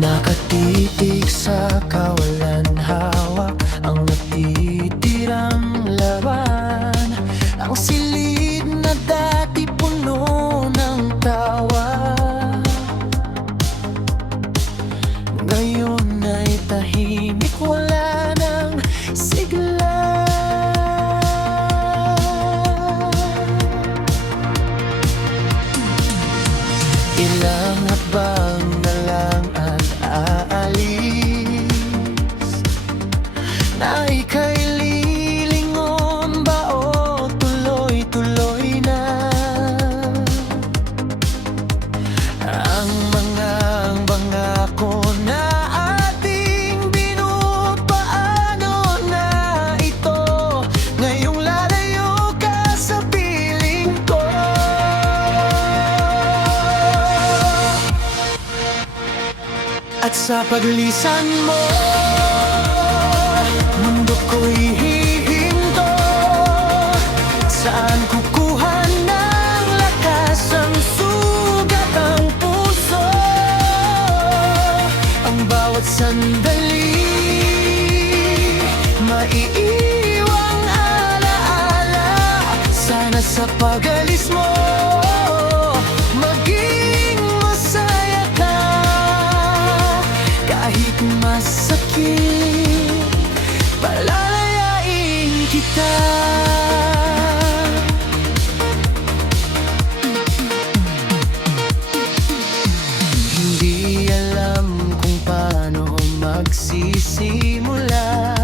Nakatitig sa kawalan hawak ang natitirang laban. Ang silid na dati puno ng tawa, ngayon ay tahimik, wala ng sigla. Ilang habang na lang at aalis, na ika'y lilingon ba o tuloy-tuloy na ang mga bangako na ating binuo? Paano na ito ngayong lalayo ka sa piling ko? At sa paglisan mo, mundo ko'y hihinto. Saan kukuha ng lakas ang sugat ang puso? Ang bawat sandali maiiwang alaala. Sana sa pag-alis mo maging masaya ka, kahit masakit, palalayain kita. Hindi alam kung paano magsisimula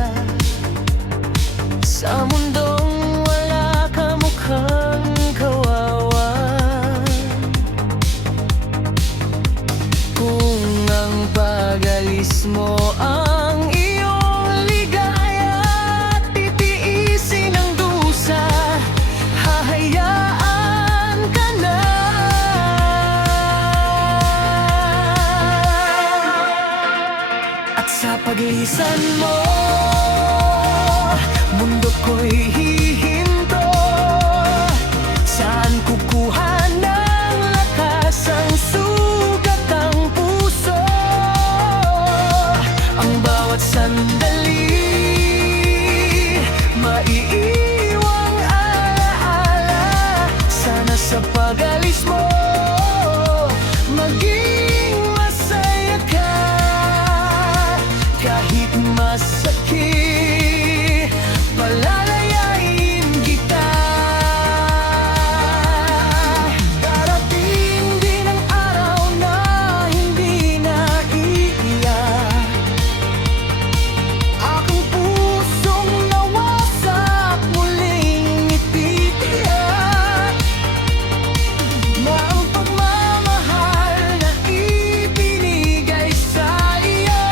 sa mundong wala kamukhang kawawa. Kung ang pag-alis mo ang iyong ligaya, titiisin ang dusa, hahayaan ka na. At sa paglisan mo, mundo ko'y hihinto. Saan kukuha ng lakas ang sugat ang puso? Ang bawat sandali maiiwang alaala. Sana sa pag-alis mo maging masaya ka, kahit masakit, palalayain kita. Darating din ang araw na hindi na iiyak. Aking pusong nawasak muling ititiyak na ang pagmamahal na ibinigay sa iyo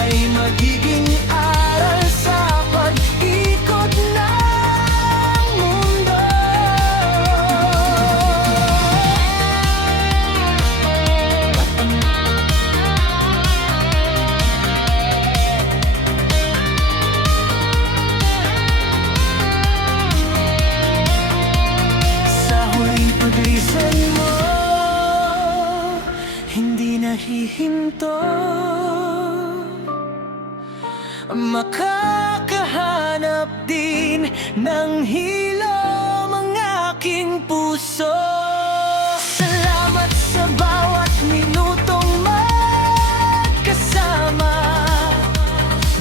ay magiging aral sa pag-ikot ng mundo. Sa huling paglisan mo, hindi nahihinto. Makakahanap din ng hilom ang aking puso. Salamat sa bawat minutong magkasama.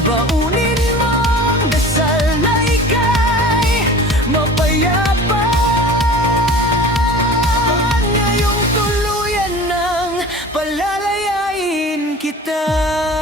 Baunin mo ang dasal na ika'y mapayapa. Ngayong tuluyan ng palalayain kita.